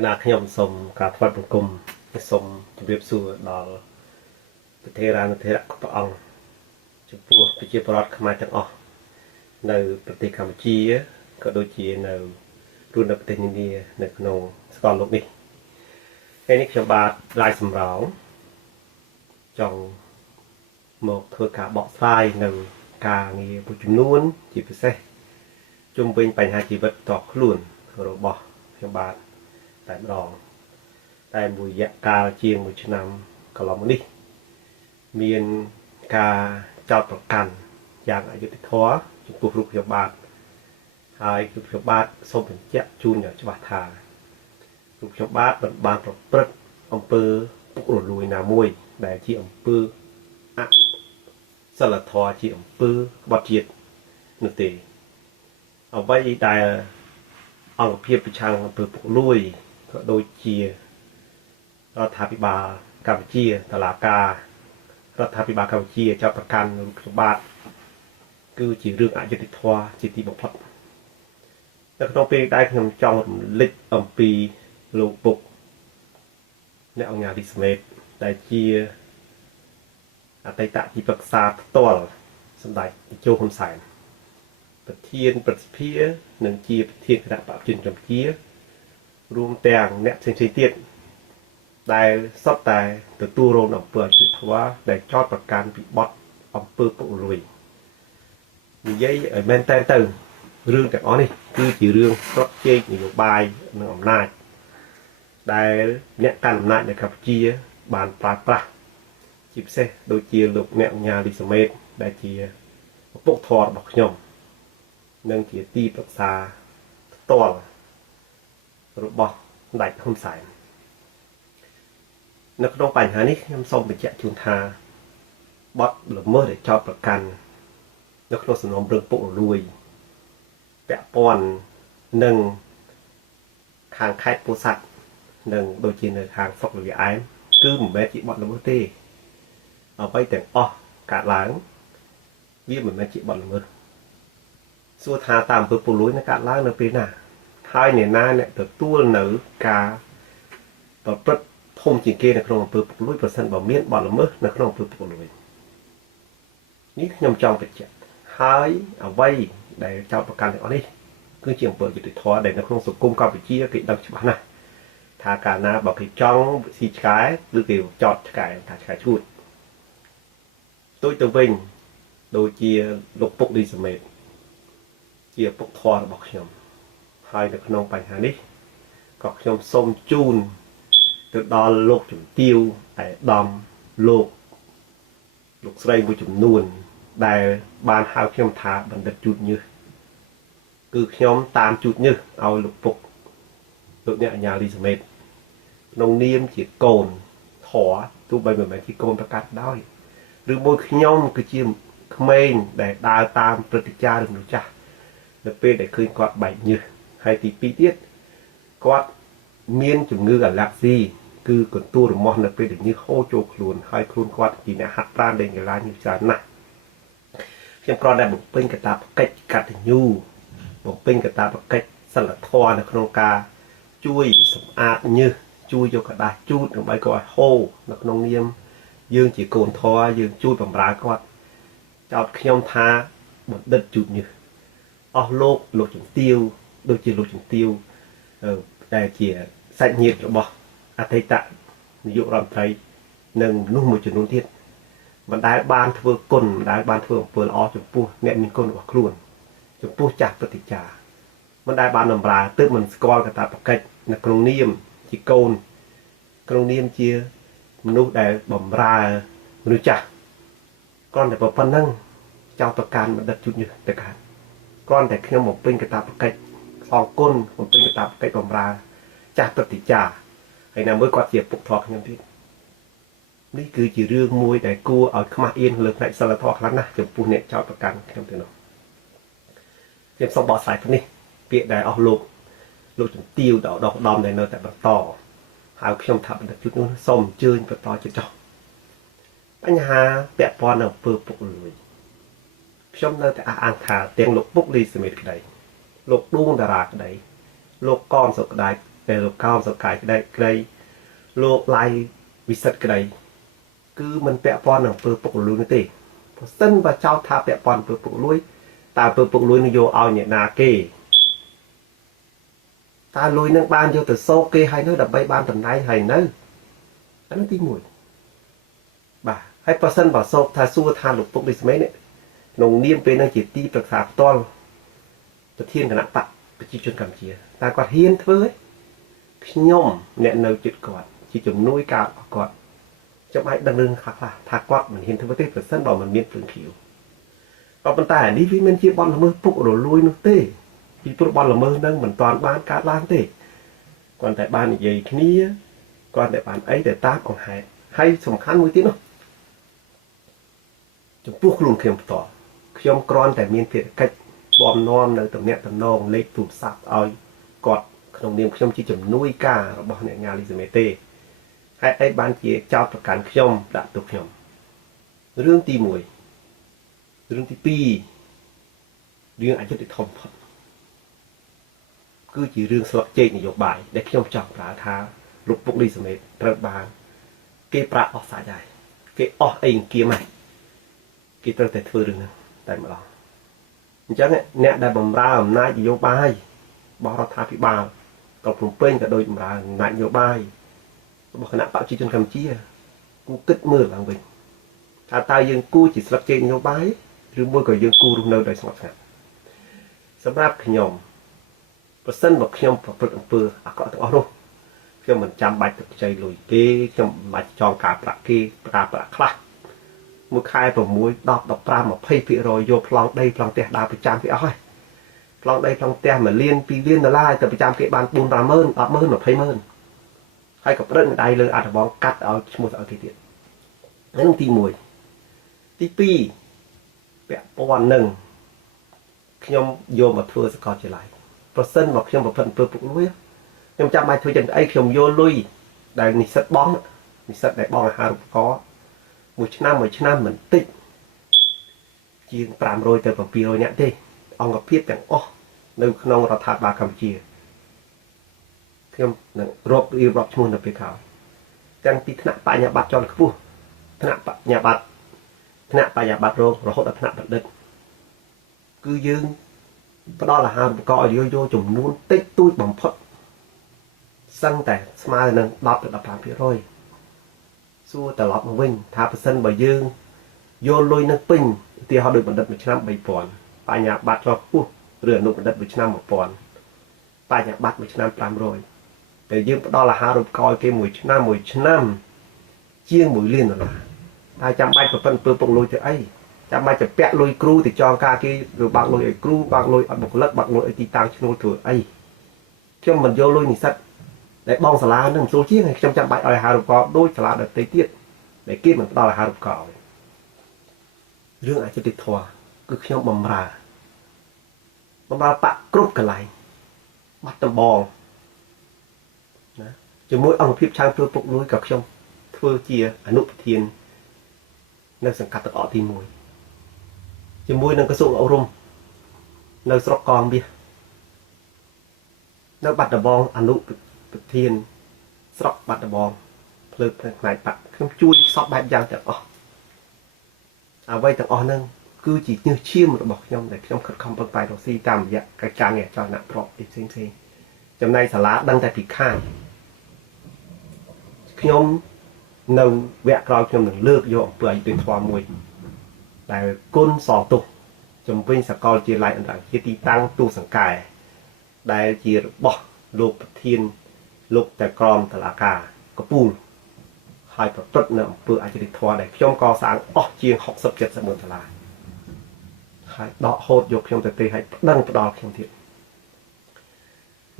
ขณะขยมสมการทวัดบุญกุมสมจุเรียบสู่ดอลประเทศรานุเทระพระองค์จุปัวไปเจียบรอดขมาจังออกในประเทศกัมพูชีก็โดยเจียในรุ่นในประเทศอินเดียในขนมสกอตโลกนี้ไอ้นี่ชาวบ้านลายสำรองจองหมกเถื่อขาเบาะทรายในการเงียบจุ่มนุ่นจีบเซ่จุ่มเป็นปัญหาชีวิตต่อขลุ่นเราบอกชาวบ้านแต่รองแต่บุยกาเชียงบุชนำกลอมนี่มีนกาเจ้าประกันอย่างอายุติท้อจุดปลุกลูกชาวบ้านหายลูกชาวบ้านส่งเป็นเจ้าจูนอย่างฉบับทาลูกชาวบ้านเป็นบ้านปลดปลดอำเภอปุกหลุดลุยนามวยแต่ที่อำเภออะสลัดทอที่อำเภอบอดเจียดนึกตีเอาไว้ได้เอาเพียบประชังอำเภอปุกลุยก็โดยเชียรัฐาภิบาลกัมพูชีตลาดการัฐาภิบาลกัมพูชีเจ้าประกันลูกชาวบ้านคือchỉเรื่องอายุติธรรมจิตติบพอดแล้วก็ต้องไปได้ขนมจองเล็กอมปีลูกปุกในองค์งานดิสเมตได้เชียอัตตะที่ปรึกษาตัวสมัยโจคมสายประเทียนประสิทธิ์หนึ่งเชียประเทียนขณะปราบจินจำเชียรวมแต่งเนี่ยเส้นเทียนได้สอบแต่ตัวตู้โรงอำเภอจุดทว่าได้จอดประกันปีบอสอำเภอปุรุยมีเยอะแมนเตนตึงเรื่องแต่อ๋อนี่คือchỉเรื่องรถเจ๊กนโยบายเรื่องอำนาจได้เนี่ยการอำนาจในกัมพูชีบานปลาปลาจิบเซ่โดยเชียลูกเนี่ยงานดิสเมตได้เชียพวกทอดบอกยมเนื่องเชียตีปรึกษาตัวรูปบอกได้คำสั่งนักดองปัญหานี้ยำส่งไปแจกจุนทาบอสหรือเมื่อได้จอดประกันนักดองสนมเรื่องปุกรวยแปะปอนหนึ่งทางไข่ปูสัตหนึ่งโดยจีนในทางฟอกหรือไอ้คือเหมือนแม่จีบอสละเมื่อตีเอาไปแต่งอ้อกาดล้างวิ่งเหมือนแม่จีบอสละเมื่อสู้ทาตามตัวปูรุ้ยในการล้างในปีหน้าท้ายเนี่ยหน้าเนี่ยตัวตัวหนือกาตัวปลดทงจีเกในขนมปูรุ้ยเปอร์เซ็นต์บ่เมียนบอลละเมื่อในขนมปูรุ้ยนี่ยำจองไปเจ็ดท้ายเอาไว้ได้เจ้าประกันอันนี้คือเชียงเปิดจุดท้อได้ในขนมสุกุมกับวิจิตรกิจดังฉบับน่ะทาการนาบอกให้จ้องสีฉายหรือเกี่ยวจอดฉายถ้าฉายชุดตัวตัววิ่งโดยเชียลูกปุกดีสมัยเชียปุกทอบอกชมhai được nôngปัญหานี้ก็ชมส้มจูนtừ đóโลกจุ่มติวไอ้ดอมโลกใส่บุจุ่มนูนได้บานหาชมทาบันดัดจุดยืดคือชมตามจุดยืดเอาลูกปุกลูกเนี่ยยาลิสเมตนงเนียมchỉโกนถอตัวใบเหมือนที่โกนประกาศได้หรือบนขยมคือจิ้มเขมรได้ดาวตามปฏิจจาหรือจ้าแล้วเป็นได้คืนกอดใบยืดhay thì pi tiết quát miên chủng ngư ở lạc gì cứ còn tu được món là về được như khô chột luồn hay khuôn quát thì là hạt ran để người la như chán này xem con này một bên cái tạp cách cắt nhu một bên cái tạp cách sẵn là thoa là con ca chui sụp ạt như chui cho cả đá chui được bài gọi hô là con niêm dương chỉ cồn thoa dương chui bằng lá quát chọt khi ông tha một đất chụp như lô chủng tiêu đôi chỉ lục chủng tiêu đại chỉ sạch nhiệt rồi bỏ thấy tạ ví dụ làm thấy nâng luôn một chuyện luôn thiết vẫn đái ban thưa cồn đái ban thưa vừa lo chụp pu nhẹ mình cồn hoặc luôn chụp pu chặt vật thì chả vẫn đái ban làm bà tự mình coi cả ta cách là con niêm chỉ cồn con niêm chia nút để bầm ra nút chặt con để vào phân năng trong tập can mà đặt chút như tất cả con để khi một bên cái ta cáchอก้นผมเป็นกระตับไก่กลมราจากปฏิจจาให้นำเมื่อกอดเสียบปุกทอกอย่างที่นี่คือจีเรื่องมวยแต่กูเอาขมาเอ็นเลือกในสลัดทอกแล้วนะจมปูเนี่ยเจ้าประกันแค่ตัวน้องเตรียมสองบอสสายตัวนี้เปียได้เอาลูกจนติวดอกดอมในเนื้อแต่บัต่อหาเข้มทับแต่จุดนู้นส้มเจือนบัต่อจะจ่อปัญหาเปียปอนเอาเปิดปุกเลยเข้มเนื้อแต่อ่างขาเตียงลูกปุกรีสมิธใดโลกดุ้งดาราก็ได้โลกก้อนสกได้ ដែលលោកកោមសកាយក្តីក្តីលោកឡៃវិសិទ្ធក្តីគឺមិនពាក់ព័ន្ធនឹងអំពើពុករលួយនោះទេបើសិនបើចោទថាពាក់ព័ន្ធអំពើពុករលួយតើអំពើពុករលួយនឹងយកឲ្យអ្នកណាគេតើលុយនឹងបានយកទៅសោកគេហើយនៅដើម្បីបានតំណែងហើយនៅអានោះទី1បាទហើយបើសិនបើសោកថាសួរថាលោកពុកនេះស្មេនេះក្នុងនាមពេលនឹងជាទីប្រឹក្សាផ្ទាល់ប្រធានគណៈបកប្រជាជនកម្ពុជាតើគាត់ហ៊ានធ្វើទេខ្ញុំអ្នកនៅជិតគាត់ជាជំនួយការរបស់គាត់ចាំបាច់ដឹងរឿងខ្លះថាគាត់មិនហ៊ានធ្វើទេប្រសិនបើមិនមានព្រឹងខៀវក៏ប៉ុន្តែនេះវាមិនជាបទល្មើសពុករលួយនោះទេពីព្រោះបទល្មើសនឹងមិនទាន់បានកើតឡើងទេគាត់តែបាននិយាយគ្នាគាត់តែបានអីទៅតាមអង្គហេតុហើយសំខាន់មួយទៀតនោះចំពោះខ្លួនខ្ញុំផ្ទាល់ខ្ញុំគ្រាន់តែមានភារកិច្ចបំនាំនៅតំណែងតំណងលេខទូរស័ព្ទឲ្យគាត់ក្នុងនាមខ្ញុំជាជំនួយការរបស់អ្នកញ៉ាលីសមេទេហេតុអីបានជាចោទប្រកាន់ខ្ញុំដាក់ទុកខ្ញុំរឿងទី1រឿងទី2រឿងអយុត្តិធម៌ផុតគឺជារឿងស្លឹកចេកនយោបាយដែលខ្ញុំចង់ប្រើថាលោកពុកលីសមេត្រូវបានគេប្រាក់អស់សាច់ហើយគេអស់អីអង្គាមហើយគេត្រូវតែធ្វើរឿងហ្នឹងតែម្ដងអញ្ចឹងអ្នកដែលបម្រើអំណាចនយោបាយរបស់រដ្ឋាភិបាលក៏ព្រមពេញក៏ដូចបម្រើអំណាចនយោបាយរបស់គណៈបកប្រជាជនកម្ពុជាគូគិតមើលឡើងវិញថាតើយើងគូជាស្លឹកចេកនយោបាយឬមួយក៏យើងគូរស់នៅដោយស្ងប់ស្ងាត់សម្រាប់ខ្ញុំប្រសិនបើខ្ញុំប្រព្រឹត្តអំពើអាក្រក់ទាំងអស់នោះខ្ញុំមិនចាំបាច់ទៅខ្ចីលុយគេខ្ញុំមិនបាច់ចងការប្រាក់គេប្រាក់ខ្លះមួយខែ6 10 15 20%យកប្លង់ដីប្លង់ផ្ទះដើរប្រចាំគេអស់ហើយប្លង់ដីប្លង់ផ្ទះ1លាន2លានដុល្លារទៅប្រចាំគេបាន4 5 ម៉ឺន 10 ម៉ឺន 20 ម៉ឺនហើយក៏ប្រឹងដៃលើអត្ថបងកាត់ឲ្យឈ្មោះឲ្យគេទៀតហ្នឹងទី1ទី2ពាក់ព័ន្ធនឹងខ្ញុំយកមកធ្វើសកលវិទ្យាល័យប្រសិនមកខ្ញុំប្រព្រឹត្តអំពើពុករលួយខ្ញុំចាំបាច់ធ្វើចឹងអីខ្ញុំយកលុយដែលនិស្សិតបងនិស្សិតដែលបងអាហារូបករណ៍មួយឆ្នាំមិនតិចជាង500ទៅ700នាក់ទេអង្គភាពទាំងអស់នៅក្នុងរដ្ឋាភិបាលកម្ពុជាខ្ញុំនឹងរាប់ឈ្មោះនៅពេលក្រោយទាំងពីថ្នាក់បញ្ញាបត្រជាន់ខ្ពស់ថ្នាក់បញ្ញាបត្ររហូតដល់ថ្នាក់បណ្ឌិតគឺយើងផ្ដល់អាហារូបករណ៍ឲ្យយកចំនួនតិចតួចបំផុតសឹងតែស្មើនឹង10ទៅ15%សួរត្រឡប់មកវិញថាប្រសិនបើយើងយកលុយនឹងពេញឧទាហរណ៍ដូចបណ្ឌិតមួយឆ្នាំ 3000 បញ្ញាបត្រជាន់ខ្ពស់ឬអនុបណ្ឌិតមួយឆ្នាំ 1000 បញ្ញាបត្រមួយឆ្នាំ 500តែយើងផ្ដល់អាហារូបករណ៍ឲ្យគេមួយឆ្នាំជាង1លានដុល្លារហើយចាំបាច់ប្រពន្ធអំពើពុករលួយទៅអីចាំបាច់ទៅពាក់លុយគ្រូទៅចងការគេឬបាក់លុយឲ្យគ្រូបាក់លុយអត់បុគ្គលិកបាក់លុយឲ្យទីតាំងឈ្នួលធ្វើអីខ្ញុំមិនយកលុយនិស្សិតដែលបងសាលានឹងស្រួលជាងហើយខ្ញុំចាំបាច់ឲ្យអាហារូបករណ៍ដូចសាលាដទៃទៀតដែលគេមិនផ្ដល់អាហារូបករណ៍ឲ្យរឿងអយុត្តិធម៌គឺខ្ញុំបម្រើបកគ្រប់កន្លែងបាត់ដំបងណាជាមួយអង្គភាពឆៅធ្វើពុករលួយក៏ខ្ញុំធ្វើជាអនុប្រធាននៅសង្កាត់ទឹកអកទី1ជាមួយនឹងក្រសួងអប់រំនៅស្រុកកងមាសនៅបាត់ដំបងអនុប្រធានស្រុកបាត់ដំបងភ្លើងផ្នែកបាក់ខ្ញុំជួយសពបែបយ៉ាងទាំងអស់អ្វីទាំងអស់ហ្នឹងគឺជាញើសឈាមរបស់ខ្ញុំដែលខ្ញុំខិតខំប្រឹងប្រែងរកស៊ីតាមរយៈកិច្ចការងារចលនាប្រកផ្សេងចំណែកសាលាដឹងតែពីខាងខ្ញុំនៅវគ្គក្រោយខ្ញុំនឹងលើកយកអំពើអយុត្តិធម៌មួយដែលគុណសងទុះជំវិញសកលវិទ្យាល័យអន្តរជាតិទីតាំងទូសង្កែដែលជារបស់លោកប្រធានលោកតែក្រមតុលាការកពូលហើយប្រព្រឹត្តនៅអំពើអយុត្តិធម៌ដែលខ្ញុំកសាងអស់ជាង60-70 ម៉ឺនដុល្លារហើយដកហូតយកខ្ញុំទៅទេឲ្យប្តឹងផ្ដាល់ខ្ញុំទៀត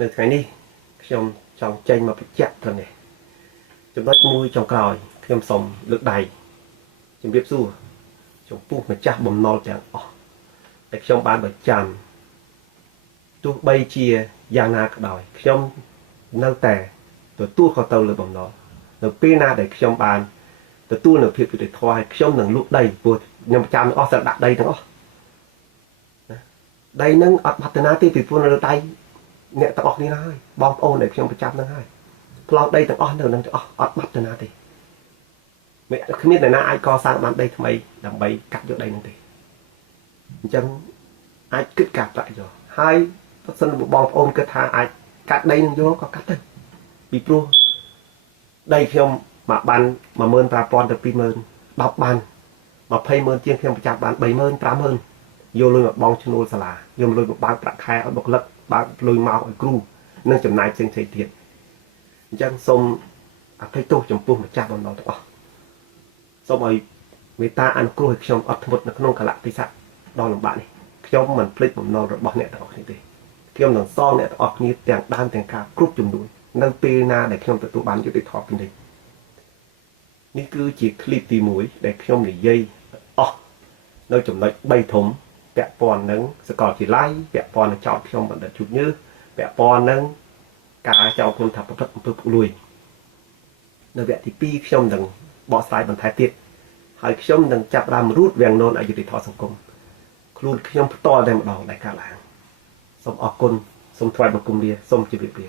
នៅថ្ងៃនេះខ្ញុំចង់ចេញមកបញ្ជាក់ទៅនេះចំណុចមួយចុងក្រោយខ្ញុំសូមលើកដៃជម្រាបសួរចំពោះម្ចាស់បំណុលទាំងអស់ដែលខ្ញុំបានបញ្ចាំទោះបីជាយ៉ាងណាក៏ដោយខ្ញុំនៅតែទទួលខុសត្រូវលើបំណុលនៅពេលណាដែលខ្ញុំបានទទួលនៅភាពយុត្តិធម៌ឲ្យខ្ញុំនឹងលក់ដីព្រោះខ្ញុំចាំអស់តែដាក់ដីទាំងអស់ណាដីនឹងអត់បាត់ទៅណាទេពីព្រោះនៅដៃ អ្នកទាំងអស់គ្នាហើយបងប្អូនដែលខ្ញុំប្រចាំហ្នឹងហើយប្លង់ដីទាំងអស់នៅនឹងទាំងអស់អត់បាត់ទៅណាទេមិនគ្មានអ្នកណាអាចកសាងបានដីថ្មីដើម្បីកាត់យកដីហ្នឹងទេអញ្ចឹងអាចគិតការប្រាក់យកហើយបើសិនបងប្អូនគិតថាអាចកាត់ដីនឹងយកក៏កាត់ទៅពីព្រោះដីខ្ញុំមកបាន 15000 ទៅ 20000 10បាន 200000 ជាងខ្ញុំប្រចាំបាន 30000 50000 យកលុយមកបងឈ្នួលសាលាយកលុយមកបើកប្រាក់ខែឲ្យបុគ្គលិកបើកលុយមកឲ្យគ្រូនិងចំណាយផ្សេងៗទៀតអញ្ចឹងសូមអភ័យទោសចំពោះម្ចាស់បំណុលទាំងអស់សូមឲ្យមេត្តាអនុគ្រោះឲ្យខ្ញុំអត់ធ្មត់នៅក្នុងកលៈទេសៈដ៏លំបាកនេះខ្ញុំមិនភ្លេចបំណុលរបស់អ្នកទាំងអស់គ្នាទេខ្ញុំនឹងសងអ្នកទាំងអស់គ្នាទាំងដើមទាំងការគ្រប់ចំនួននៅពេលណាដែលខ្ញុំទទួលបានយុត្តិធម៌ពីនេះនេះគឺជាคลิปទី1ដែលខ្ញុំនិយាយអស់នៅចំណុច3ធំពាក់ព័ន្ធនឹងសកលវិទ្យាល័យពាក់ព័ន្ធនឹងចោតខ្ញុំបណ្ឌិតជូតញើសពាក់ព័ន្ធនឹងការចោទខ្ញុំថាប្រព្រឹត្តអំពើពុករលួយនៅវគ្គទី2ខ្ញុំនឹងបកស្រាយបន្ថែមទៀតហើយខ្ញុំនឹងចាប់ផ្ដើមរូតវាំងននអយុធធម៌សង្គមខ្លួនខ្ញុំផ្ទាល់តែម្ដងដែលកើតឡើងសូមអរគុណសូមថ្វាយបង្គំលាសូមជម្រាបលា